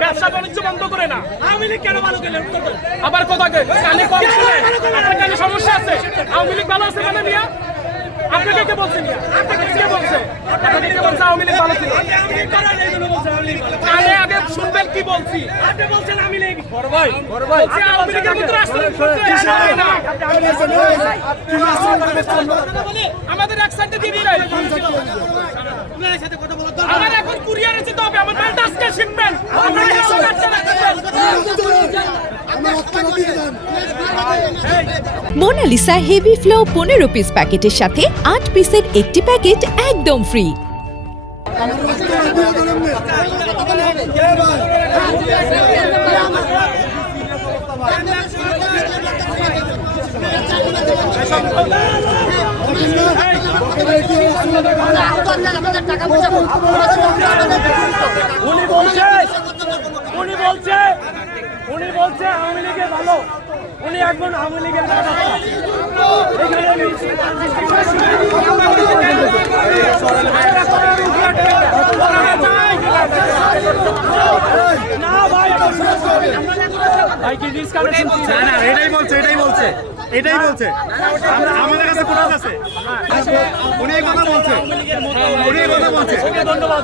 ব্যবসা বাণিজ্য বন্ধ করে না আবার কোথাকে কানে কম শুনে আপনার কানে সমস্যা আছে আওয়ামী লীগ ভালো আছে মানে মিয়া আপনাকে কে বলছেন আপনাকে কে বলছে আপনাকে কে বলছে আওয়ামী লীগ ভালো ছিল কানে আগে শুনবেন কি বলছি আপনি বলছেন আওয়ামী লীগ বড় ভাই আওয়ামী লীগের মতো রাষ্ট্র আমাদের এক সাইডে দিয়ে দিলেন আমার এখন কুরিয়ারে যেতে হবে আমার মালটা আজকে শিখবেন মোনালিসা হেভি ফ্লো 15 পিস প্যাকেটের সাথে 8 পিসের একটি প্যাকেট একদম ফ্রি। উনি বলছে আওয়ামী লীগের ভালো উনি একজন আওয়ামী লীগের এটাই বলছে আমাদের কাছে ফুটেজ আছে উনি এই কথা বলছে ধন্যবাদ।